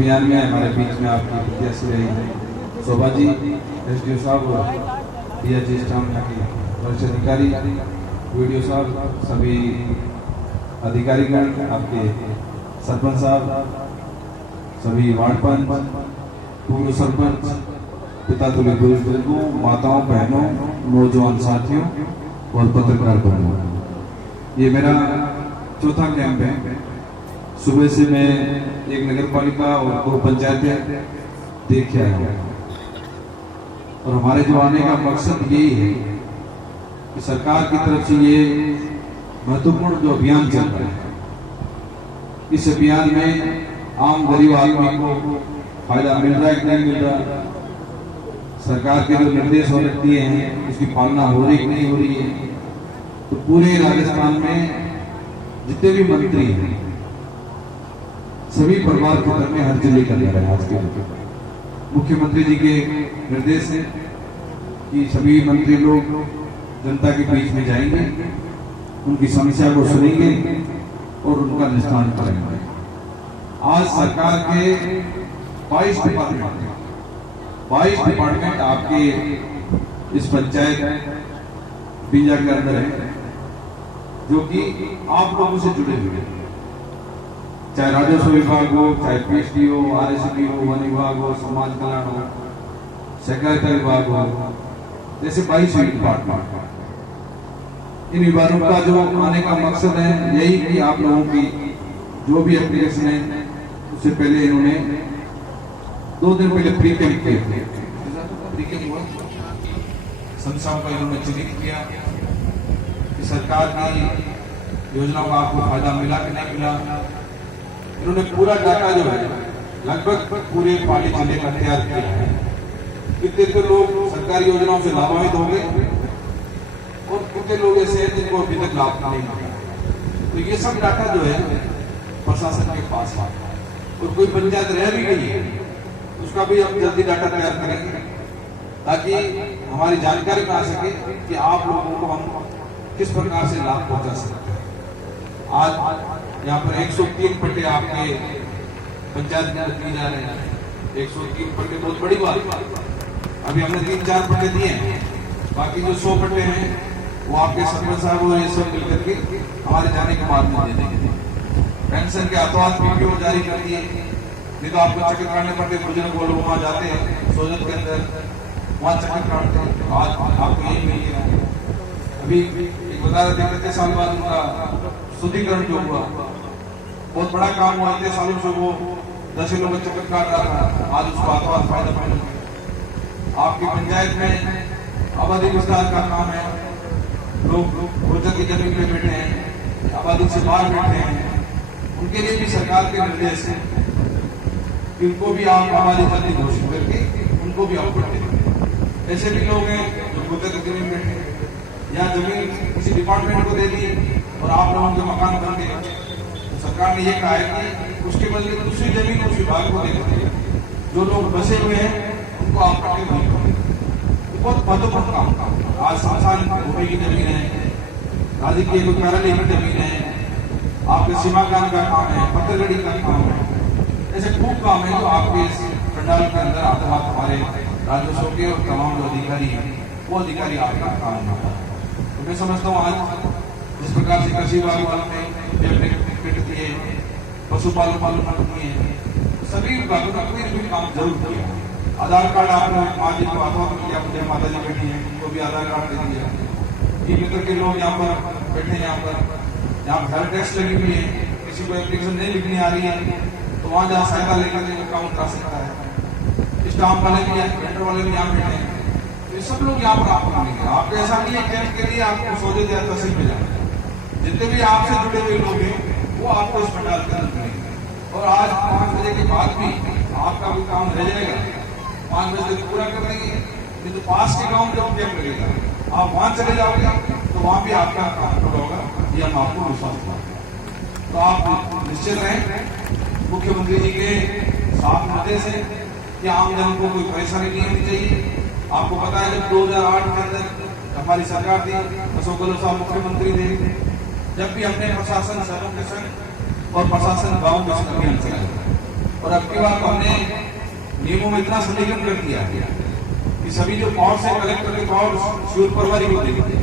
अभियान में हमारे बीच में आपकी प्रत्याशी रही है शोभा जी, एसडीओ साहब, डीएच स्टाफ की वरिष्ठ अधिकारी, वीडियो साहब, सभी अधिकारीगण, आपके सरपंच साहब, सभी वार्ड पंच, पूर्व सरपंच, पिता तुल्य बुजुर्गों, माताओं, बहनों, नौजवान साथियों और पत्रकार बंधुओं, ये मेरा चौथा कैंप है। सुबह से मैं एक नगर पालिका और 2 पंचायतें देख के आया हूँ और हमारे जो आने का मकसद यही है कि सरकार की तरफ से ये महत्वपूर्ण जो अभियान चल रहा है, इस अभियान में आम गरीब आदमी को फायदा मिल रहा है कि नहीं मिल रहा, सरकार के जो निर्देश और दिए हैं उसकी पालना हो रही कि नहीं हो रही है। तो पूरे राजस्थान में जितने भी मंत्री हैं सभी परिवार के घर में हर जिले कर रहे हैं। आज के मुख्यमंत्री जी के निर्देश है कि सभी मंत्री लोग जनता के बीच में जाएंगे, उनकी समस्या को सुनेंगे और उनका निस्तारण करेंगे। आज सरकार के 22 डिपार्टमेंट आपके इस पंचायत बीजा के अंदर है, जो कि आप लोगों से जुड़े हुए हैं, चाहे राजस्व विभाग हो, चाहे पीएचडी हो, आरएसडी हो, वन विभाग हो, समाज कल्याण हो, सहकारिता विभाग हो, जैसे 22 डिपार्टमेंट। इन विभागों का जो आने का मकसद है यही कि आप लोगों की जो भी एप्लीकेशन है उससे पहले इन्होंने 2 दिन पहले प्री कैंप किए, संस्थाओं का इन्होंने चिन्हित किया कि सरकार की योजनाओं का आपको फायदा मिला कि नहीं मिला। इन्होंने पूरा डाटा जो है लगभग पूरे पाली जिले का तैयार किया है, कितने तो लोग सरकारी योजनाओं से लाभान्वित हो गए और कितने लोग ऐसे हैं जिनको अभी तक लाभ नहीं मिला। तो ये सब डाटा जो है प्रशासन के पास है और कोई पंचायत रह भी गई है उसका भी हम जल्दी डाटा तैयार करेंगे ताकि हमारी जानकारी में आ सके कि आप लोगों को हम किस प्रकार से लाभ पहुंचा सकते हैं। आज यहाँ पर 103 पट्टे आपके पंचायत में दिए जा रहे हैं। 103 पट्टे बहुत बड़ी बात, अभी हमने 3-4 पट्टे दिए हैं, बाकी जो 100 पट्टे हैं वो आपके सरपंच साहब और ये सब मिलकर के हमारे जाने के बाद में दे देंगे। पेंशन के अथवा पीपीओ जारी कर दिए, नहीं तो आपको चक्कर काटने पड़ते, बुजुर्ग वो लोग वहाँ जाते हैं सोजत के अंदर, वहाँ चक्कर काटते हैं। आज आपको यही मिल गया। अभी एक बता रहे थे 30 साल बाद उनका शुद्धिकरण जो हुआ, बहुत बड़ा काम हुआ। 30 सालों से वो 10 लोगों का चक्कर काट रहा था, आज उसको आत्मवाद फायदा मिल गया। आपकी पंचायत में आबादी विस्तार का काम है, लोग रोजगार की जमीन पे बैठे हैं, आबादी से बाहर बैठे हैं, उनके लिए भी सरकार के निर्देश है कि उनको भी आप आबादी जल्दी घोषित करके उनको भी आप दें। ऐसे भी लोग हैं जो रोजगार की जमीन बैठे हैं या जमीन किसी डिपार्टमेंट को दे दी और आप लोगों के मकान बन गए, तो सरकार ने यह कहा है कि उसके बदले दूसरी जमीन उस विभाग को दे। जो लोग बसे हुए हैं उनको आप पट्टे नहीं, बहुत महत्वपूर्ण काम। आज संस्थान भूमि की जमीन है, राजकीय कार्यालय की जमीन है, आपके सीमाकान का काम है, पत्थरगढ़ी का काम है, ऐसे खूब काम है जो आपके इस पंडाल के अंदर आत्मा हमारे राजस्व के और तमाम जो अधिकारी हैं वो अधिकारी आपका काम है। तो मैं समझता हूँ आज जिस प्रकार से कृषि विभाग वालों ने किट दिए, पशुपालन वालों दिए, सभी विभागों का कोई भी काम जरूर किया। आधार कार्ड आपने आज को आत्मा किया, मुझे माता जी बैठी है उनको भी आधार कार्ड दे दिया। ई मित्र के लोग यहाँ पर बैठे हैं, यहाँ घर टैक्स लगी हुई है, किसी को एप्लीकेशन नहीं लिखनी आ रही है तो वहाँ जहाँ सहायता लेकर के काम करा सकता है। स्टाम्प वाले भी, पेंटर वाले भी यहाँ बैठे हैं, ये सब लोग यहाँ पर आपको मिलेंगे। आपको ऐसा नहीं है कैंप के लिए आपको सोचे या तहसील में जाना, जितने भी आपसे जुड़े हुए लोग हैं वो आपको इस पंडाल के अंदर मिलेंगे। और आज 5 बजे के बाद भी आपका भी काम रह जाएगा, 5 बजे तक पूरा कर देंगे। नहीं तो पास के गाँव में जब कैंप लगेगा आप वहाँ चले जाओगे तो वहाँ भी आपका काम पूरा होगा, ये हम आपको विश्वास दिलाते हैं। तो आप निश्चित रहें, मुख्यमंत्री जी के साफ निर्देश है कि आम जन को कोई परेशानी नहीं होनी चाहिए। आपको पता है जब 2008 के अंदर हमारी सरकार थी, अशोक गहलोत साहब मुख्यमंत्री थे, जब भी हमने प्रशासन शहरों के संग और प्रशासन गाँव के संग अभियान चलाया, और अब की बार हमने नियमों में इतना संशोधन कर दिया कि सभी जो पावर से कलेक्टर के पावर शिवर प्रभारी को दे दिए,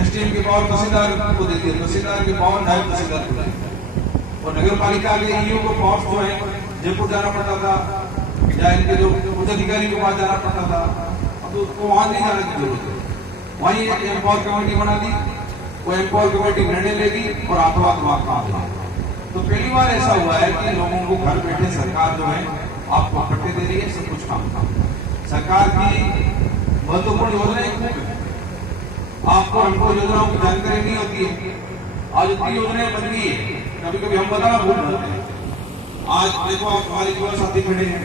एसडीएम के पावर तहसीलदार को दे दिए, तहसीलदार के पावर नायब तहसीलदार को दे दिए, और नगर पालिका के ईओ को पावर जो है जयपुर जाना पड़ता था या इनके जो उच्च अधिकारी के पास जाना पड़ता था, अब तो उसको वहां नहीं जाने की जरूरत है। वहीं एक एम्पावर कमेटी बना दी, वो एम्पावर कमेटी निर्णय लेगी और आत्मवाद वहां काम देगी। तो पहली बार ऐसा हुआ है कि लोगों को घर बैठे सरकार जो है आपको पट्टे दे रही है, सब कुछ काम सरकार की महत्वपूर्ण योजनाएं खूब है। आपको हमको योजनाओं की जानकारी नहीं होती है। आज इतनी योजनाएं बन गई है, कभी कभी हम बताना भूल जाते हैं। आज देखो आप हमारे युवा साथी खड़े हैं,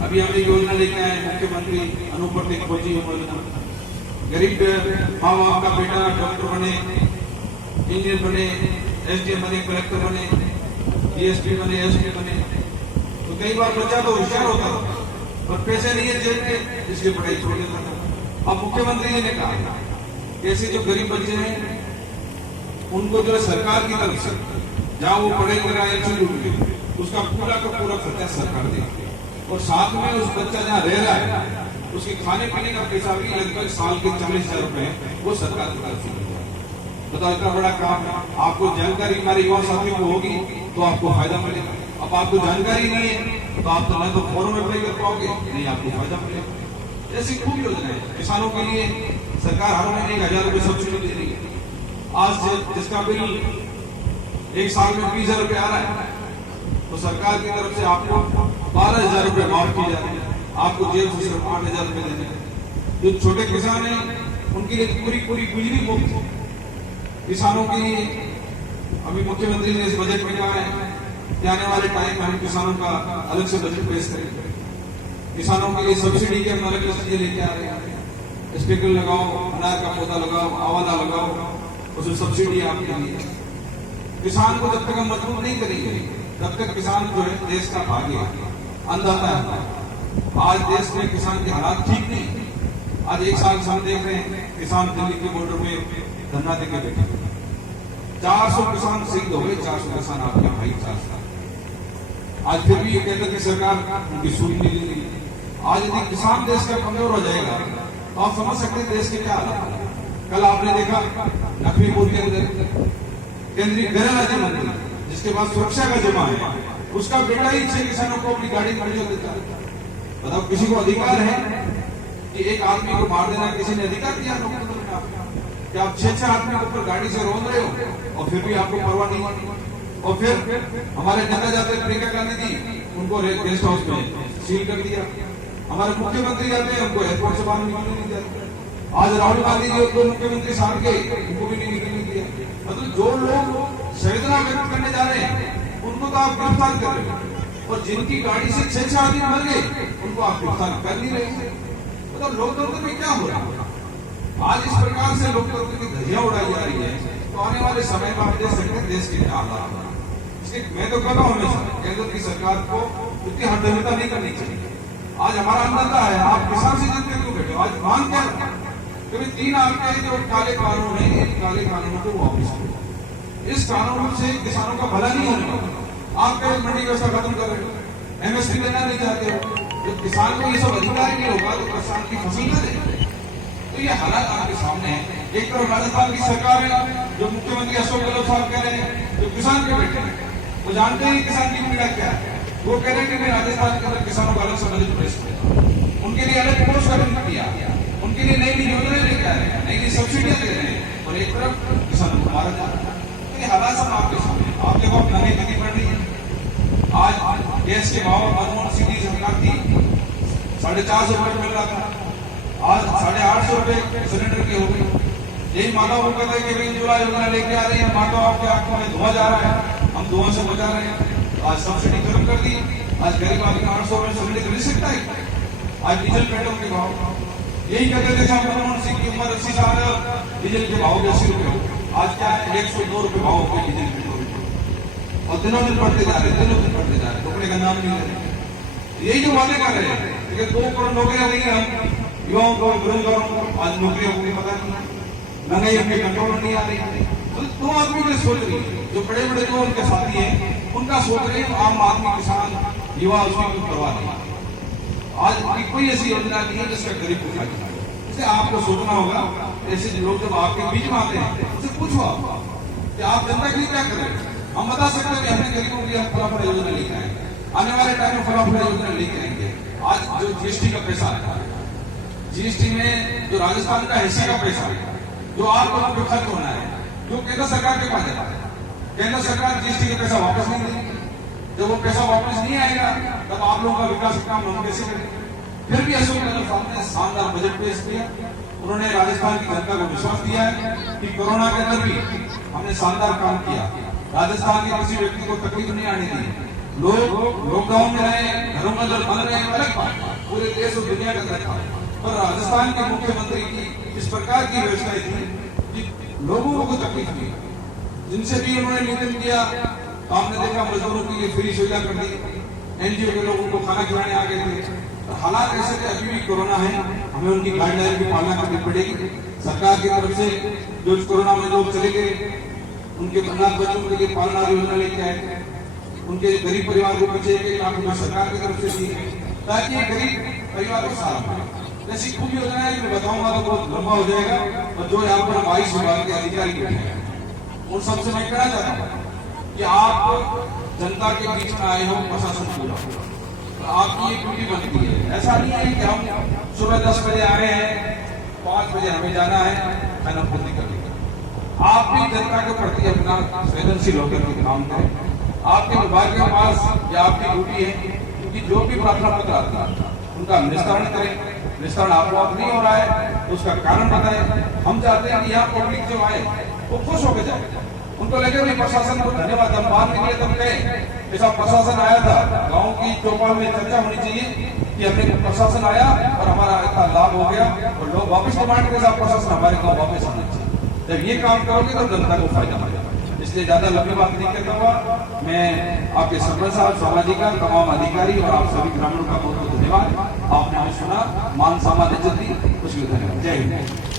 अभी हमने योजना लेके आए मुख्यमंत्री अनुप्रति खोजी योजना, गरीब माँ बाप का बेटा डॉक्टर बने, इंजीनियर बने, एसडीएम बने, कलेक्टर बने, डीएसपी बने, एसपी बने। तो कई बार बच्चा तो होशियार होता था पर पैसे नहीं है जेब में, इसलिए पढ़ाई छोड़ देता था। अब मुख्यमंत्री जी ने कहा ऐसे जो गरीब बच्चे हैं उनको जो सरकार की तरफ से जहाँ वो पढ़ाई कर रहा है इंस्टीट्यूट में, उसका पूरा का पूरा खर्चा सरकार देती है, और साथ में उस बच्चा जहाँ रह रहा है उसके खाने पीने का पैसा भी लगभग साल के 40,000 रुपए वो सरकार की तरफ से मिलता है। बताओ इतना बड़ा काम है। आपको जानकारी हमारे युवा साथियों को होगी तो आपको फायदा मिलेगा। अब आपको जानकारी नहीं है तो आप तो न तो फॉर्म अप्लाई कर पाओगे, नहीं आपको फायदा मिलेगा। ऐसी खूब योजनाएं किसानों के लिए सरकार हर महीने 1,000 रुपए सब्सिडी दे रही है। आज जिसका बिल एक साल में 20,000 रुपए आ रहा है तो सरकार की तरफ से आपको 12,000 रुपए माफ की जा रही है, आपको जेब से सिर्फ 8,000 रुपए देने हैं। जो छोटे किसान हैं उनके लिए पूरी बिजली मुफ्त। किसानों के लिए अभी मुख्यमंत्री ने इस बजट में कहा है कि आने वाले टाइम में हम किसानों का अलग से बजट पेश करेंगे। किसानों के लिए सब्सिडी के हम अलग चीजें लेके आ रहे हैं, स्प्रिंकलर लगाओ, अनार का पौधा लगाओ, आंवला लगाओ, उसमें सब्सिडी आपके लिए। किसान को जब तक हम मजबूत नहीं करेंगे तब तक किसान जो है देश का भाग्य अंधाता है। आज देश में किसान के हालात ठीक नहीं। आज एक साल से हम देख रहे हैं किसान दिल्ली के बॉर्डर पे धरना देके बैठे, 400 किसान शहीद हो गए, 400 किसान आपके भाई 400। आज फिर भी ये कहते कि सरकार उनकी सुन नहीं ले रही। आज यदि किसान देश का कमजोर हो जाएगा तो आप समझ सकते हैं देश के क्या हालात। कल आपने देखा लखीमपुर के अंदर केंद्रीय गृह राज्य मंत्री जिसके पास सुरक्षा का जमा है, उसका बेटा ही 6 किसानों को अपनी गाड़ी खड़ी होते था। बताओ किसी को अधिकार है कि एक आदमी को मार देना? किसी ने अधिकार दिया कि आप 6 आदमी के ऊपर गाड़ी से रोक रहे हो और फिर भी आपको परवाह नहीं। और फिर हमारे नेता जाते प्रियंका गांधी जी, उनको गेस्ट हाउस में सील कर दिया। हमारे मुख्यमंत्री जाते हैं उनको एयरपोर्ट से बाहर निकलने नहीं दिया। आज राहुल गांधी जी उनको मुख्यमंत्री साहब के उनको भी नहीं निकलने दिया। मतलब जो लोग संवेदना व्यक्त करने जा रहे हैं उनको तो आप गिरफ्तार कर रहे हैं, और जिनकी गाड़ी से 6 आदमी मर गए उनको आप गिरफ्तार कर नहीं रहे। मतलब लोकतंत्र में क्या हो रहा है? आज इस प्रकार से लोकतंत्र की धज्जियां उड़ाई जा रही है तो आने वाले समय में आप देख सकते हैं देश के क्या हालात। मैं तो कहता हूँ हमेशा केंद्र की सरकार को उतनी हठधर्मिता नहीं करनी चाहिए। आज हमारा अंदाजा है आप किसान से जितने क्यों बैठे, आज मांग क्या है? क्योंकि 3 आपके जो काले कानून है, इन काले कानूनों को वापस करो। इस कानून से किसानों का भला नहीं होने वाला। आप कहीं मंडी व्यवस्था खत्म कर रहे हो, एमएसपी देना नहीं चाहते हो, जब किसान को ये सब अधिकार ही नहीं होगा तो किसान की फसल न देंगे। तो ये हालात आपके सामने है। एक तरफ राजस्थान की सरकार है जो मुख्यमंत्री अशोक गहलोत साहब कह रहे हैं जो किसान के बैठे हैं, वो जानते हैं किसान की पीड़ा क्या है। वो कह रहे हैं कि मैं राजस्थान के अंदर किसानों का अलग से बजट पेश करूं, उनके लिए अलग कोर्स गठन किया, उनके लिए नई योजनाएं लेकर आ रहे हैं, नई सब्सिडियां दे रहे हैं, और एक तरफ किसानों को मारा जा रहा है। तो ये हालात सब आपके सामने। आप देखो महंगाई कितनी बढ़ रही है। आज गैस के भाव मनमोहन सिंह की सरकार थी 450 रुपए मिल रहा था, आज 850 रुपए सिलेंडर के हो गए। यही मानव वो कहते हैं कि भाई जुलाई योजना लेके आ रही है, मानव आपके आंखों में धुआं जा रहा है, हम धुआं से बचा रहे हैं। आज सब्सिडी खत्म कर दी, आज गरीब आदमी 800 रुपए सिलेंडर खरीद सकता है। आज डीजल पेट्रोल के भाव यही कहते थे मनमोहन सिंह की उम्र 80 साल, डीजल के भाव 80 रुपए हो, आज क्या है 102 रुपए भाव हो गए डीजल पेट्रोल, और दिनों दिन बढ़ते जा रहे, दिनों दिन बढ़ते जा रहे, रुकने का नाम नहीं ले रहे। यही जो वादे कर रहे हैं, लेकिन 2 करोड़ नौकरियां देंगे हम युवाओं को, बेरोजगारों को, आज नौकरियों को पता नहीं, महंगाई अपने कंट्रोल में नहीं आ रही। तो 2 आदमी के सोच रही है जो बड़े बड़े जो उनके साथी हैं उनका सोच रहे हैं, आम आदमी किसान युवा उसकी कोई परवाह नहीं। आज कोई ऐसी योजना नहीं है जिसका गरीब को फायदा है। इसे आपको सोचना होगा। ऐसे लोग जब आपके बीच में आते हैं उनसे पूछो आप कि आप जनता के लिए क्या करें। हम बता सकते हैं कि हमने गरीबों के लिए फला योजना लेके आएंगे, आने वाले टाइम में फला योजना लेके आएंगे। आज जो जीएसटी का पैसा आता है, जीएसटी में जो राजस्थान का हिस्से का पैसा है जो आप लोगों को खर्च होना है, जो केंद्र सरकार के पास जाता है, केंद्र सरकार जीएसटी का पैसा वापस नहीं देगी। जब वो पैसा वापस नहीं आएगा तब आप लोगों का विकास काम हम कैसे करेंगे। फिर भी अशोक गहलोत साहब ने शानदार बजट पेश किया। उन्होंने राजस्थान की जनता को विश्वास दिया है कि कोरोना के अंदर भी हमने शानदार काम किया। राजस्थान के किसी व्यक्ति को तकलीफ नहीं आने दी। लोग लॉकडाउन में रहे, घरों में अंदर बंद रहे, अलग बात, पूरे देश और दुनिया का तरफ था। पर राजस्थान के मुख्यमंत्री की इस प्रकार की व्यवस्थाएं थी कि लोगों को तकलीफ नहीं, जिनसे भी उन्होंने निवेदन किया तो आपने देखा मजदूरों के लिए फ्री सुविधा कर दी, एनजीओ के लोगों को खाना खिलाने आ गए थे। तो हालात ऐसे थे, अभी भी कोरोना है, हमें उनकी गाइडलाइन की पालना करनी पड़ेगी। सरकार की तरफ से जो कोरोना में लोग चले गए उनके अनाथ बच्चों के लिए पालना योजना लेके आए, उनके गरीब परिवार को बचे 1 लाख रुपए सरकार की तरफ से दी ताकि गरीब परिवार को सहारा मिले। ऐसी खूब योजना है, मैं बताऊंगा तो बहुत लंबा हो जाएगा। और जो यहाँ पर 22 विभाग के अधिकारी बैठे हैं उन सबसे मैं कहना चाहता हूँ कि आप जनता के बीच में आए हो, प्रशासन पूरा तो आपकी ये ड्यूटी बनती है। ऐसा नहीं है कि हम सुबह 10 बजे आ रहे हैं, 5 बजे हमें जाना है, खाना पूर्ति करने का। आप भी जनता के प्रति अपना संवेदनशील होकर के काम करें। आपके विभाग के पास या आपकी ड्यूटी है कि जो भी प्रार्थना पत्र आता है उनका निस्तारण करें। निस्तारण आपको नहीं हो रहा है तो उसका कारण बताएं। हम चाहते हैं कि यहाँ पब्लिक जो आए वो खुश होकर जाए, उनको लगे भाई प्रशासन को धन्यवाद। हम बात नहीं तब कहें ऐसा प्रशासन आया था, गाँव की चौपाल में चर्चा होनी चाहिए कि हमने प्रशासन आया और हमारा इतना लाभ हो गया और लोग वापस डिमांड करें प्रशासन हमारे गाँव वापस आना चाहिए। जब ये काम करोगे तो जनता को फायदा मिलेगा। इसलिए ज्यादा लंबी बात नहीं करता हुआ मैं आपके सरपंच साहब, सामाजिक तमाम अधिकारी और आप सभी ग्रामीणों का बहुत बहुत धन्यवाद। आपने हमें सुना, मान सम्मान इज्जत दी, कुछ भी धन्यवाद। जय हिंद।